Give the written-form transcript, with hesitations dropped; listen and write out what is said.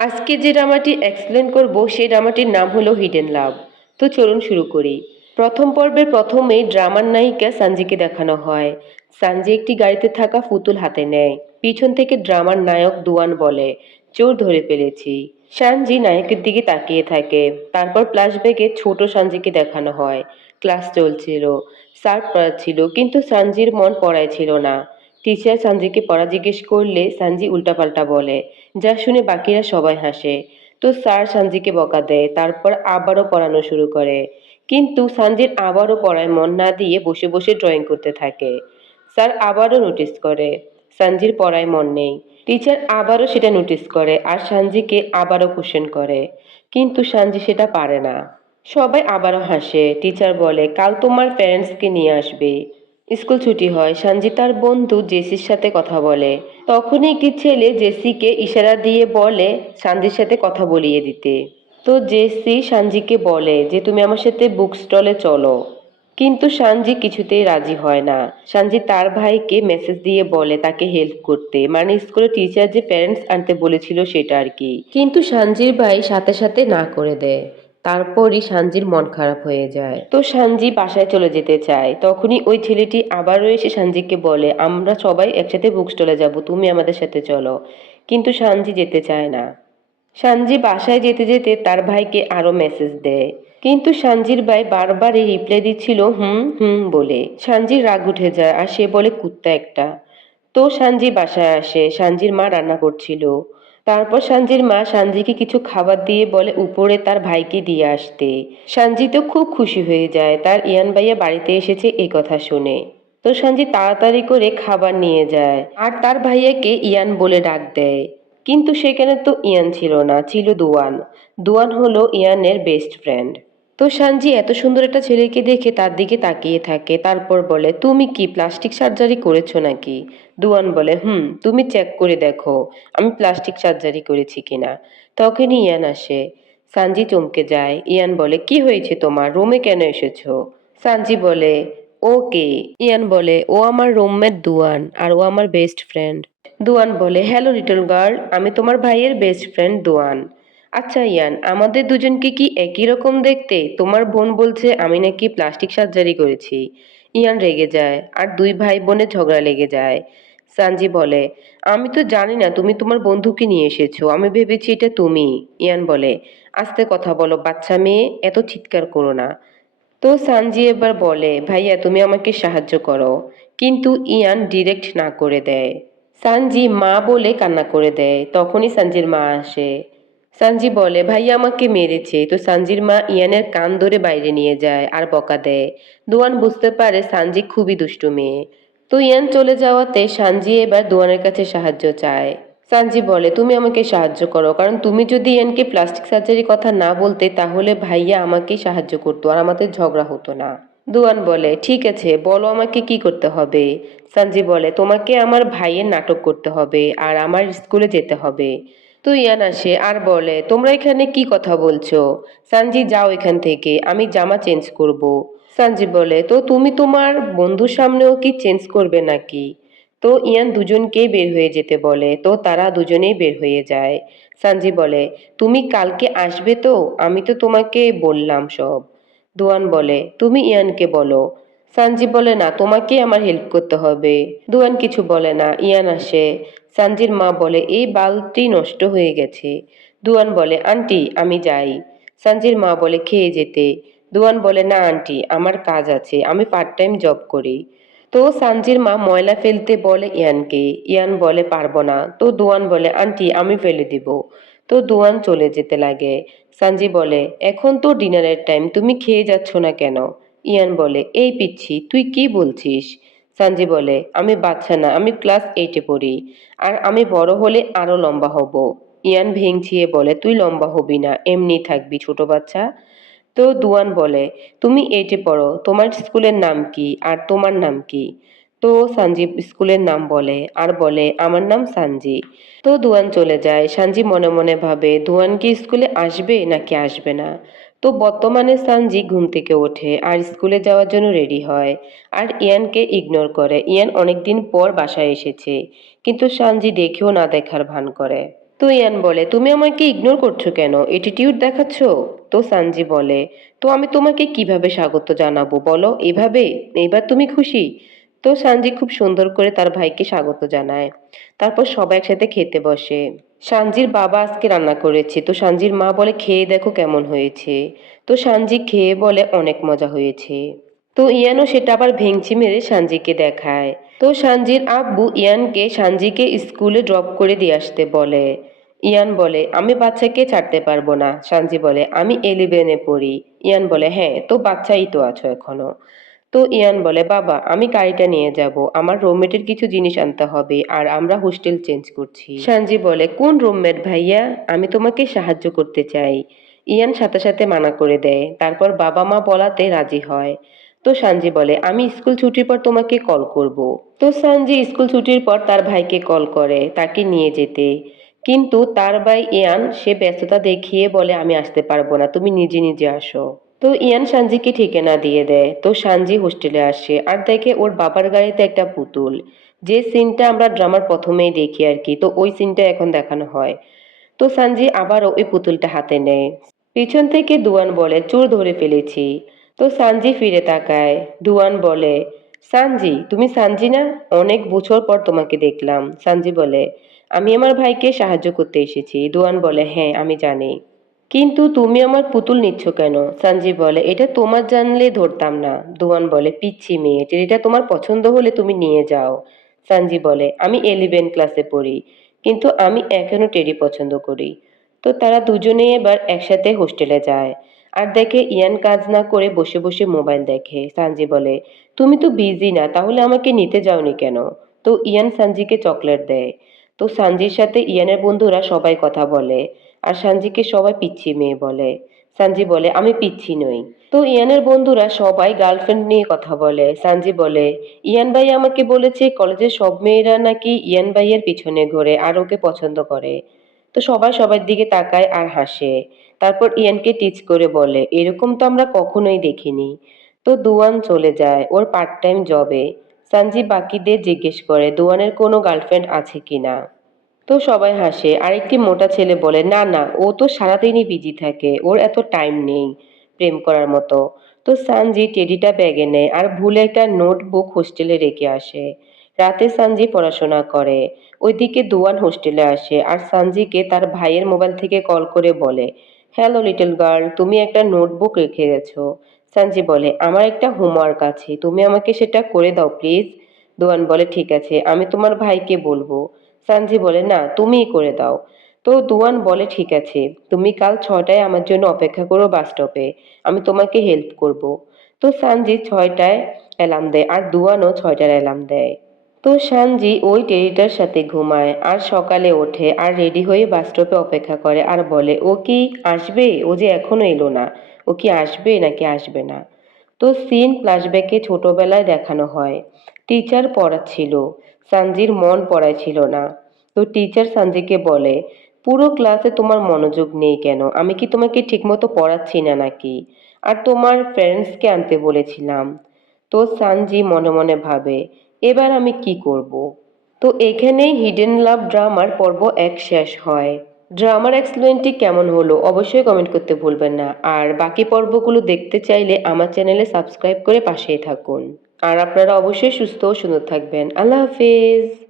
আজকে যে ড্রামাটি এক্সপ্লেন করব সেই ড্রামাটির নাম হলো হিডেন লাভ। তো চলুন শুরু করি। প্রথম পর্বের প্রথমেই ড্রামার নায়িকা সানজিকে দেখানো হয়। সানজি একটি গাড়িতে থাকা পুতুল হাতে নেয়। পিছন থেকে ড্রামার নায়ক দুয়ান বলে, চোর ধরে ফেলেছি। সানজি নায়কের দিকে তাকিয়ে থাকে। তারপর ফ্ল্যাশব্যাকে ছোট সানজিকে দেখানো হয়। ক্লাস চলছিল, স্যার পড়াচ্ছিল, কিন্তু সানজির মন পড়ায় ছিল না। টিচার সানজিকে পড়া জিজ্ঞেস করলে সানজি উল্টাপাল্টা বলে, যা শুনে বাকিরা সবাই হাসে। তো স্যার সানজিকে বকা দেয়, তারপর আবারও পড়ানো শুরু করে। কিন্তু সানজির আবারও পড়ায় মন না দিয়ে বসে বসে ড্রয়িং করতে থাকে। স্যার আবারও নোটিস করে সানজির পড়ায় মন নেই। টিচার আবারও সেটা নোটিস করে আর সানজিকে আবারও কোশ্চেন করে, কিন্তু সানজি সেটা পারে না। সবাই আবারও হাসে। টিচার বলে, কাল তোমার প্যারেন্টসকে নিয়ে আসবে। স্কুল ছুটি হয়। সানজি তার বন্ধু জেসির সাথে কথা বলে। তখনই একটি ছেলে জেসিকে ইশারা দিয়ে বলে সানজির সাথে কথা বলিয়ে দিতে। তো জেসি সানজিকে বলে যে তুমি আমার সাথে বুক স্টলে চলো, কিন্তু সানজি কিছুতেই রাজি হয় না। সানজি তার ভাইকে মেসেজ দিয়ে বলে তাকে হেল্প করতে, মানে স্কুলের টিচার যে প্যারেন্টস আনতে বলেছিল সেটা আর কি। কিন্তু সানজির ভাই সাথে সাথে না করে দেয়। তারপরই সানজির মন খারাপ হয়ে যায়। তো সানজি বাসায় চলে যেতে চায়। তখনই ওই ছেলেটি আবারও এসে সানজিকে বলে, আমরা সবাই একসাথে বুক স্টলে যাব, তুমি আমাদের সাথে চলো। কিন্তু সানজি যেতে চায় না। সানজি বাসায় যেতে যেতে তার ভাইকে আরো মেসেজ দেয়, কিন্তু সানজির ভাই বারবারই রিপ্লাই দিচ্ছিল হুম হুম বলে। সানজির রাগ উঠে যায় আর সে বলে কুত্তা একটা। তো সানজি বাসায় আসে। সানজির মা রান্না করছিল। তারপর সানজির মা সানজিকে কিছু খাবার দিয়ে বলে উপরে তার ভাইকে দিয়ে আসতে। সানজি তো খুব খুশি হয়ে যায় তার ইয়ান ভাইয়া বাড়িতে এসেছে এই কথা শুনে। তো সানজি তাড়াতাড়ি করে খাবার নিয়ে যায় আর তার ভাইয়াকে ইয়ান বলে ডাক দেয়। কিন্তু সেখানে তো ইয়ান ছিল না, ছিল দুয়ান। দুয়ান হলো ইয়ানের বেস্ট ফ্রেন্ড। তো সানজি এত সুন্দর একটা ছেলেকে দেখে তার দিকে তাকিয়ে থাকে। তারপর বলে, তুমি কি প্লাস্টিক সার্জারি করেছো নাকি? দুয়ান বলে, তুমি চেক করে দেখো আমি প্লাস্টিক সার্জারি করেছি কিনা। তখনই ইয়ান আসে। সানজি চমকে যায়। ইয়ান বলে, কি হয়েছে তোমার, রুমে কেন এসেছো? সানজি বলে, ওকে। ইয়ান বলে, ও আমার রুমমেট দুয়ান আর ও আমার বেস্ট ফ্রেন্ড। দুয়ান বলে, হ্যালো লিটল গার্ল, আমি তোমার ভাইয়ের বেস্ট ফ্রেন্ড দুয়ান। আচ্ছা ইয়ান, আমাদের দুজনকে কি একই রকম দেখতে? তোমার বোন বলছে আমি নাকি প্লাস্টিক সার্জারি করেছি। ইয়ান রেগে যায় আর দুই ভাই বোনের ঝগড়া লেগে যায়। সানজি বলে, আমি তো জানি না তুমি তোমার বন্ধুকে নিয়ে এসেছো, আমি ভেবেছি এটা তুমি। ইয়ান বলে, আস্তে কথা বলো বাচ্চা মেয়ে, এত চিৎকার করো না। তো সানজি এবার বলে, ভাইয়া তুমি আমাকে সাহায্য করো। কিন্তু ইয়ান ডিরেক্ট না করে দেয়। সানজি মা বলে কান্না করে দেয়। তখনই সানজির মা আসে। সানজি বলে, ভাইয়া আমাকে মেরেছে। তো সানজির মা ইয়ানের কান ধরে বাইরে নিয়ে যায় আর বকা দেয়। দুয়ান বুঝতে পারে সানজি খুবই দুষ্টু মেয়ে। তো ইয়ান চলে যাওয়াতে সানজি এবার দুয়ানের কাছে সাহায্য চায়। সানজি বলে, তুমি আমাকে সাহায্য করো, কারণ তুমি যদি ইয়ানকে প্লাস্টিক সার্জারির কথা না বলতে তাহলে ভাইয়া আমাকেই সাহায্য করতো আর আমাদের ঝগড়া হতো না। দুয়ান বলে, ঠিক আছে বলো আমাকে কি করতে হবে। সানজি বলে, তোমাকে আমার ভাইয়ের নাটক করতে হবে আর আমার স্কুলে যেতে হবে। তো ইয়ান আসে আর বলে, তোমরা এখানে কি কথা বলছো? সানজি, যাও এখান থেকে, আমি জামা চেঞ্জ করব। সানজি বলে, তো তুমি তোমার বন্ধুর সামনেও কি চেঞ্জ করবে নাকি? তো ইয়ান দুজনকেই বের হয়ে যেতে বলে। তো তারা দুজনেই বের হয়ে যায়। সানজি বলে, তুমি কালকে আসবে তো? আমি তো তোমাকে বললাম সব। দুয়ান বলে, তুমি ইয়ানকে বলো। সানজি বলে, না তোমাকে আমার হেল্প করতে হবে। দুয়ান কিছু বলে না। ইয়ান আসে। সানজির মা বলে, এই বাল্বটি নষ্ট হয়ে গেছে। দুয়ান বলে, আন্টি আমি যাই। সানজির মা বলে, খেয়ে যেতে। দুয়ান বলে, না আন্টি আমার কাজ আছে, আমি পার্ট টাইম জব করি। তো সানজির মা ময়লা ফেলতে বলে ইয়ানকে। ইয়ান বলে, পারবো না। তো দুয়ান বলে, আন্টি আমি ফেলে দিব। তো দুয়ান চলে যেতে লাগে। সানজি বলে, এখন তো ডিনারের টাইম, তুমি খেয়ে যাচ্ছ না কেন? ইয়ান বলে, এই পিচ্ছি তুই কি বলছিস? সানজি বলে, আমি বাচ্চা না, আমি ক্লাস 8-এ পড়ি আর আমি বড় হলে আরো লম্বা হব। ইয়ান ভেঙচিয়ে বলে, তুই লম্বা হবি না, এমনি থাকবি ছোট বাচ্চা। তো দুয়ান বলে, তুমি 8-এ পড়ো, তোমার স্কুলের নাম কি আর তোমার নাম কি? তো সানজি স্কুলের নাম বলে আর বলে, আমার নাম সানজি। তো দুয়ান চলে যায়। সানজি মনে মনে ভাবে দুয়ান কি স্কুলে আসবে নাকি আসবে না। তো বর্তমানে সানজি ঘুম থেকে ওঠে আর স্কুলে যাওয়ার জন্য রেডি হয় আর ইয়ানকে ইগনোর করে। ইয়ান অনেকদিন পর বাসায় এসেছে, কিন্তু সানজি দেখেও না দেখার ভান করে। তো ইয়ান বলে, তুমি আমাকে ইগনোর করছো কেন, এটিটিউড দেখাচ্ছ? তো সানজি বলে, তো আমি তোমাকে কিভাবে স্বাগত জানাবো বলো, এভাবে? এবার তুমি খুশি? তো সানজি খুব সুন্দর করে তার ভাইকে স্বাগত জানায়। তারপর সবাই একসাথে খেতে বসে। সানজির বাবা আজকে রান্না করেছে, তো সানজির মা বলে, খেয়ে দেখো কেমন হয়েছে। তো সানজি খেয়ে বলে, অনেক মজা হয়েছে। তো ইয়ানও সেটা আবার ভেঙচি মেরে সানজিকে দেখায়। তো সানজির আব্বু ইয়ানকে সানজিকে স্কুলে ড্রপ করে দিয়ে আসতে বলে। ইয়ান বলে, আমি বাচ্চাকে ছাড়তে পারবো না। সানজি বলে, আমি 11-এ পড়ি। ইয়ান বলে, হ্যাঁ তো বাচ্চাই তো আছো এখনো। তো ইয়ান বলে, বাবা আমি গাড়িটা নিয়ে যাব, আমার রুমমেটের কিছু জিনিস আনতে হবে আর আমরা হোস্টেল চেঞ্জ করছি। সানজি বলে, কোন রুমমেট ভাইয়া, আমি তোমাকে সাহায্য করতে চাই। ইয়ান সাথে সাথে মানা করে দেয়, তারপর বাবা মা বলাতে রাজি হয়। তো সানজি বলে, আমি স্কুল ছুটির পর তোমাকে কল করব। তো সানজি স্কুল ছুটির পর তার ভাইকে কল করে তাকে নিয়ে যেতে, কিন্তু তার ভাই ইয়ান সে ব্যস্ততা দেখিয়ে বলে, আমি আসতে পারবো না, তুমি নিজে নিজে আসো। তো ইয়ান সানজিকে ঠিকানা দিয়ে দেয়। তো সানজি হোস্টেলে আসে আর দেখে ওর বাবার গাড়িতে একটা পুতুল, যে সিনটা আমরা ড্রামার প্রথমেই দেখি আর কি, তো ওই সিনটা এখন দেখানো হয়। তো সানজি আবারও ওই পুতুলটা হাতে নেয়। পিছন থেকে দুয়ান বলে, চোর ধরে ফেলেছি। তো সানজি ফিরে তাকায়। দুয়ান বলে, সানজি তুমি সানজি না, অনেক বছর পর তোমাকে দেখলাম। সানজি বলে, আমি আমার ভাইকে সাহায্য করতে এসেছি। দুয়ান বলে, হ্যাঁ আমি জানি, কিন্তু তুমি আমার পুতুল নিচ্ছ কেন? সানজি বলে, এটা তোমার জানলে ধরতাম না। দুয়ান বলে, পিচ্ছি মেয়ে, এটা তোমার পছন্দ হলে তুমি নিয়ে যাও। সানজি বলে, আমি 11 ক্লাসে পড়ি, কিন্তু আমি এখনো টেরি পছন্দ করি। তো তারা দুজনেই এবার একসাথে হোস্টেলে যায় আর দেখে ইয়ান কাজ না করে বসে বসে মোবাইল দেখে। সানজি বলে, তুমি তো বিজি না, তাহলে আমাকে নিতে যাওনি কেন? তো ইয়ান সানজিকে চকলেট দেয়। তো সানজির সাথে ইয়ানের বন্ধুরা সবাই কথা বলে আর সানজিকে সবাই পিচ্ছি মেয়ে বলে। সানজি বলে, আমি পিচ্ছি নই। তো ইয়ানের বন্ধুরা সবাই গার্লফ্রেন্ড নিয়ে কথা বলে। সানজি বলে, ইয়ান ভাই আমাকে বলেছে কলেজের সব মেয়েরা নাকি ইয়ান ভাইয়ের পিছনে ঘোরে আর ওকে পছন্দ করে। তো সবাই সবার দিকে তাকায় আর হাসে। তারপর ইয়ানকে টিচ করে বলে, এরকম তো আমরা কখনোই দেখিনি। তো দুয়ান চলে যায় ওর পার্ট টাইম জবে। সানজি বাকিদের জিজ্ঞেস করে দুয়ানের কোনো গার্লফ্রেন্ড আছে কিনা। তো সবাই হাসে। আরেকটি মোটা ছেলে বলে, না না, ও তো সারাদিনই বিজি থাকে, ওর এত টাইম নেই প্রেম করার মতো। তো সানজি টেডিটা ব্যাগে নেয় আর ভুলে একটা নোটবুক হোস্টেলে রেখে আসে। রাতে সানজি পড়াশোনা করে। ওইদিকে দুয়ান হোস্টেলে আসে আর সানজিকে তার ভাইয়ের মোবাইল থেকে কল করে বলে, হ্যালো লিটল গার্ল, তুমি একটা নোটবুক রেখে গেছো। সানজি বলে, আমার একটা হোমওয়ার্ক আছে, তুমি আমাকে সেটা করে দাও প্লিজ। দুয়ান বলে, ঠিক আছে, আমি তোমার ভাইকে বলবো। সানজি বলে, না তুমিই করে দাও। তো দুয়ান বলে, ঠিক আছে, তুমি কাল 6টায় আমার জন্য অপেক্ষা করো বাস স্টপে, আমি তোমাকে হেল্প করব। তো সানজি 6টায় অ্যালার্ম দেয় আর দুয়ানও 6টার অ্যালার্ম দেয়। তো সানজি ওই টেরিটার সাথে ঘুমায় আর সকালে ওঠে আর রেডি হয়ে বাস স্টপে অপেক্ষা করে আর বলে, ও কি আসবে? ও যে এখনো এলো না, ও কি আসবে নাকি আসবে না? তো সিন ফ্ল্যাশব্যাকে ছোটবেলায় দেখানো হয়। টিচার পড়াচ্ছিল, সানজির মন পড়ায় ছিল না। তো টিচার সানজিকে বলে, পুরো ক্লাসে তোমার মনোযোগ নেই কেন, আমি কি তোমাকে ঠিকমতো পড়াচ্ছি না নাকি? আর তোমার ফ্রেন্ডসকে আনতে বলেছিলাম। তো সানজি মনে মনে ভাবে, এবার আমি কি করব? তো এখানেই হিডেন লাভ ড্রামার পর্ব 1 শেষ হয়। ড্রামার এক্সপ্লেনটি কেমন হলো অবশ্যই কমেন্ট করতে ভুলবেন না, আর বাকি পর্বগুলো দেখতে চাইলে আমার চ্যানেলে সাবস্ক্রাইব করে পাশেই থাকুন। আর আপনারা অবশ্যই সুস্থ ও সুন্দর থাকবেন। আল্লাহ হাফেজ।